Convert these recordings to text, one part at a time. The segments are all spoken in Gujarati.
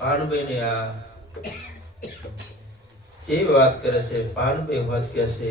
પાનભાઈ આ કેવી વાત કરે છે. પાનભાઈ વાત કે છે,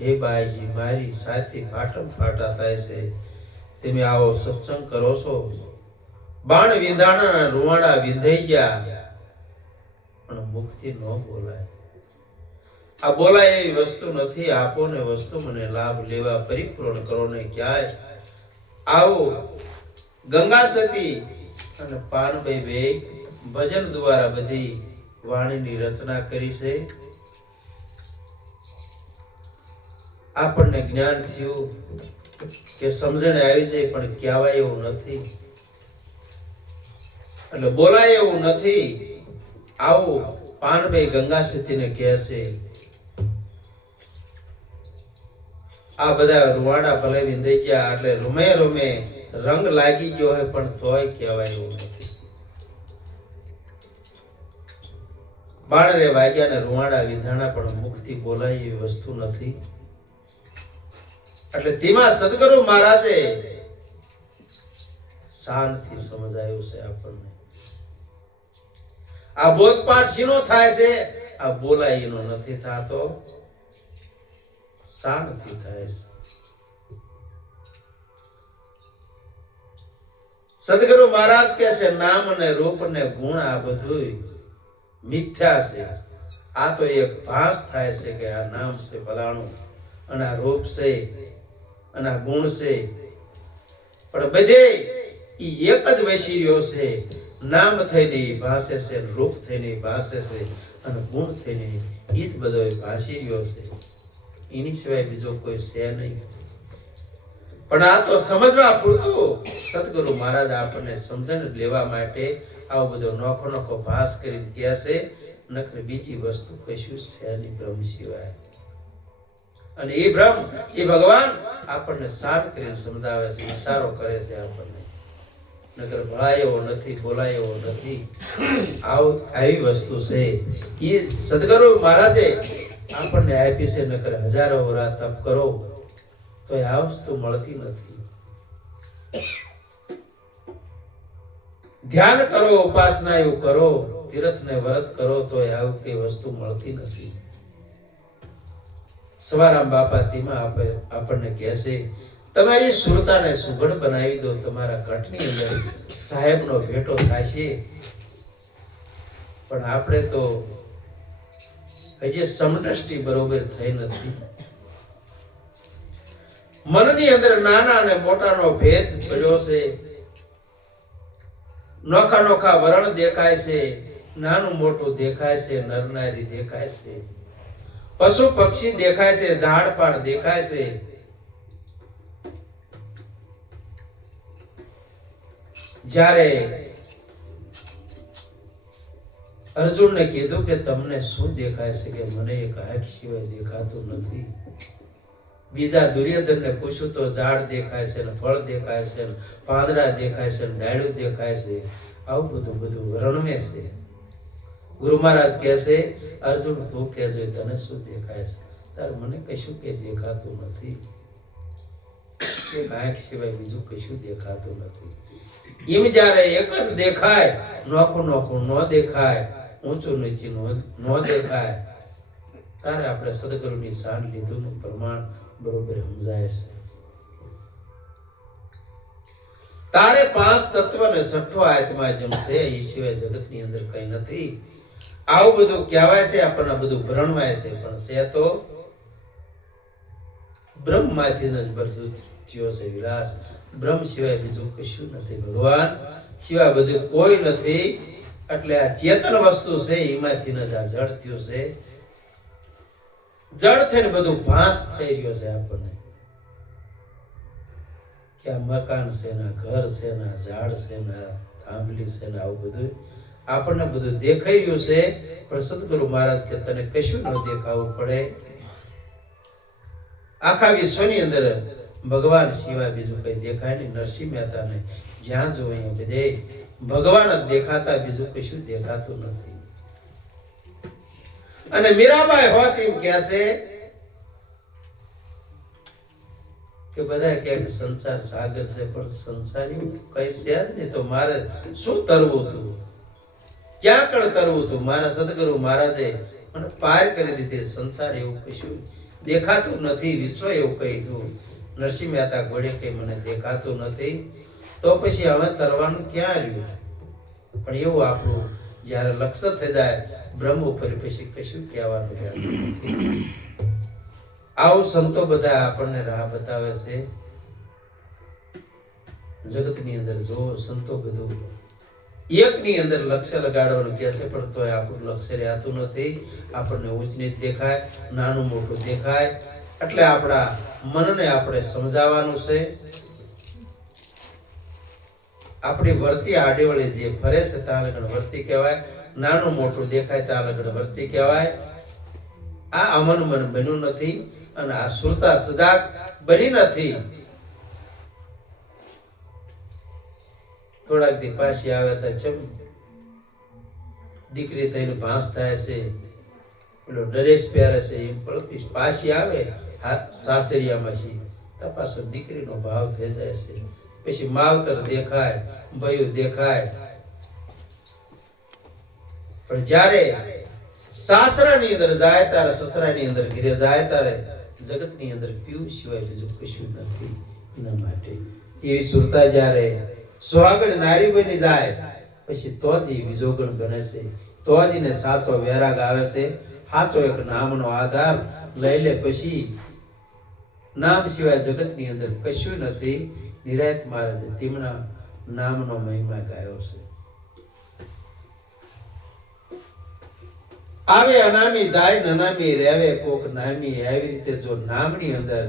હે બાઈજી મારી સાથી ફાટમ ફાટા થાય છે, તમે આવો સત્સંગ કરો છો. બાણ વિંધાણા રૂવાડા વિંધાઈ ગયા પણ મુખથી ન બોલાય. આ બોલાય એવી વસ્તુ નથી. આપો ને વસ્તુ મને લાભ લેવા પરિપૂર્ણ કરો ને ક્યાંય આવો. ગંગા સતી અને પાનભાઈ બે ભજન દ્વારા બધી વાણીની રચના કરી છે. આપણને જ્ઞાન થયું કે સમજણ આવી જાય પણ કહેવાય એવું નથી, એટલે બોલાય એવું નથી. આવું પાનભાઈ ગંગા સતીને કહે છે. આ બધા રૂવાડા ભલે વિંધાઈ ગયા એટલે રૂમે રૂમે રંગ લાગી ગયો હોય પણ તોય કહેવાય એવું નથી. બાળરે વાગ્યા ને રૂવાડા વિંધાણા પણ મુખથી બોલાય એવી વસ્તુ નથી. એટલે તેમાં સદગુરુ મહારાજે શાંતિ સમજાયું છે આપણને. આ બોધપાઠ શીનો થાય છે? આ બોલાઈનો નથી થતો, શાંતિ થાય છે. સદગુરુ મહારાજ કહે છે નામ ને રૂપ ને ગુણ આ બધું મિથ્યા છે. આ તો એક ભાસ થાય છે કે આ નામ છે ફલાણું, અને આ રૂપ છે, અને આ ગુણ છે, પણ બધે ઈ એક જ વસી રહ્યો છે. નામ થઈને ભાષે છે, રૂપ થઈને ભાષે છે, અને ગુણ થઈને ઈ જ બધો ભાષી રહ્યો છે. એની સિવાય બીજો કોઈ છે નહીં. પણ આ તો સમજવા પૂરતું સદગુરુ મહારાજ આપણને સમજણ લેવા માટે આવો બધો નોખો નોખો ભાસ કરી કહે છે. નકર બીજી વસ્તુ કશું છે નહીં બ્રહ્મ સિવાય. અને એ બ્રહ્મ, એ ભગવાન આપણને સાર કરીને સમજાવે છે, ઈશારો કરે છે આપણને. નકર ભળાયો નથી, બોલાયો નથી. આવી વસ્તુ છે એ સદગુરુ મહારાજે આપણને આપી છે. નકર હજારો વર્ષ તપ કરો તો આ વસ્તુ મળતી નથી. ધ્યાન કરો, ઉપાસના એવું કરો, તીર્થ ને વ્રત કરો તો આવું કઈ વસ્તુ મળતી નથી. સવારામ બાપા ધીમા આપણને કહે છે તમારી સુરતાને સુઘડ બનાવી દો, તમારા ઘટની અંદર સાહેબનો ભેટો થાય છે. પણ આપણે તો હજી સમદ્રષ્ટિ બરોબર થઈ નથી. મનની અંદર નાના અને મોટાનો ભેદ પડ્યો છે. નોખા નોખા વરણ દેખાય છે, નાનું મોટું દેખાય છે, નર નારી દેખાય છે, પશુ પક્ષી દેખાય છે, ઝાડ પાડ દેખાય છે. જ્યારે અર્જુનને કીધું કે તમને શું દેખાય છે? કે મને એક આંખ સિવાય દેખાતું નથી. બીજા દુર્યોધનને પૂછ્યું તો ઝાડ દેખાય છે, ફળ દેખાય છે, પાંદડા દેખાય છે, ડાળું દેખાય છે. આવું બધું વર્ણવે છે. ગુરુ મહારાજ કહે છે અર્જુન તું કહેજો તને શું દેખાય છે? તાર મને કશું કે દેખાતું નથી. એક આંખ સિવાય બીજું કશું દેખાતું નથી. એમ જ્યારે એક જ દેખાય, નોખું નોખું ન દેખાય, ઊંચું નીચું ન દેખાય, તારે આપણે સદગુરુની શાન લીધું પ્રમાણ બરોબર સમજાય છે. તારે પાંચ તત્વ ને છઠ્ઠો આત્મા જેમ છે એ સિવાય જગતની અંદર કઈ નથી. આવું બધું કહેવાય છે, આપણને બધું ભરણવાય છે, પણ છે તો બ્રહ્મમાંથી જ બધું થયો છે વિલાસ. બ્રહ્મ સિવાય બીજું કશું નથી, ભગવાન સિવાય બધું કોઈ નથી. એટલે આ ચેતન વસ્તુ છે એમાંથી જ આ જળ થયું છે. જળ થઈને બધું ભાસ થઈ રહ્યો છે આપણને. કે આ મકાન છે, ના ઘર છે, ના ઝાડ છે, ના આંબલી છે, ને આવું બધું આપણને બધું દેખાઈ રહ્યું છે. પણ સદગુરુ મહારાજ કે તને કશું ન દેખાવું પડે. આખા વિશ્વની અંદર ભગવાન સિવાય બીજું કઈ દેખાય નહીં. નરસિંહ મહેતાને જ્યાં જોઈએ બધે ભગવાન જ દેખાતા, બીજું કશું દેખાતું નથી. અને મીરાબાઈ હોત એમ કહે છે કે બધા કે સંસાર સાગર છે, પણ સંસારી કઈ છે જ નહીં. તો મારે શું તરવું હતું? ક્યાં કણ તરવું હતું? મારા સદગુરુ મહારાજે મને પાર કરી દીધી. સંસાર એવું કશું દેખાતું નથી, વિશ્વ એવું કહ્યું. નરસિંહ મહેતા ઘોડે કઈ મને દેખાતું નથી. તો પછી હવે તરવાનું ક્યાં રહ્યું? પણ એવું આપણું જયારે લક્ષ્ય થઈ જાય બ્રહ્મ ઉપર, પછી કશું કહેવાનું નથી. આવું સંતો બધા આપણને રાહ બતાવે છે. જગતની અંદર જો સંતો બધું એકની અંદર લક્ષ્ય લગાડવાનું કહે છે, પણ તોય આપણું લક્ષ્ય રહેતું નથી. આપણને ઊંચ નીચ દેખાય, નાનું મોટું દેખાય. એટલે આપણા મનને આપણે સમજાવવાનું છે. આપણી વર્તી આડેવળી જે ફરે છે ત્યાં લગન વર્તી કહેવાય. નાનું મોટું દેખાય ત્યાં લગન વર્તી કહેવાય. આ અમન મન બન્યું નથી, અને આ સુરતા સજાગ બની નથી. થોડાક દી પાછી આવે તો ચમ દીકરી થઈને ભાંસ થાય છે, પેલો ડ્રેસ પહેરે છે, એમ પણ પાછી આવે સાસરિયામાંથી તો પાછો દીકરીનો ભાવ થઈ જાય છે. પછી માવતર દેખાય, ભયું દેખાય. પણ જ્યારે સાસરાની અંદર જાય ત્યારે સસરાની અંદર ઘરે જાય ત્યારે જગતની અંદર પીવું સિવાય બીજું કશું નથી. એના માટે એવી સુરતા જ્યારે સુહાગણ નારી બની જાય પછી તો જ એ બીજો ગણ બને છે, તો જ એને સાચો વૈરાગ આવે છે. સાચો એક નામનો આધાર લઈ લે પછી નામ સિવાય જગતની અંદર કશું નથી. નિરાયત મહારાજે તેમના નામનો મહિમા ગાયો છે. આવે અનામી જાય નનામી રહેવે કોક નામી. આવી રીતે જો નામની અંદર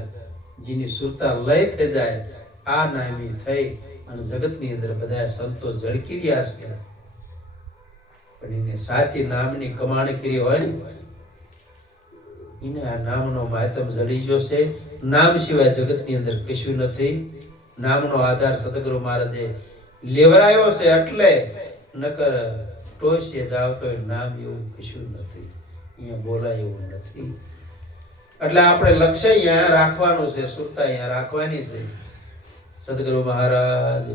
જેની સુરતા લય થઈ જાય, આ નામી થઈ અને જગતની અંદર બધા સંતો ઝળકી રહ્યા છે. પણ એને સાચી નામની કમાણ કરી હોય ને એને આ નામનો માતમ જડી ગયો છે. નામ સિવાય જગતની અંદર કશું નથી. નામનો આધાર સદગુરુ મહારાજે લેવરાયો છે. એટલે નકર ટોશે જાવ તો નામ એવું કશું નથી, અહીંયા બોલાય એવું નથી. એટલે આપણે લક્ષ્ય અહીંયા રાખવાનું છે, સુરતા અહીંયા રાખવાની છે. સદગુરુ મહારાજ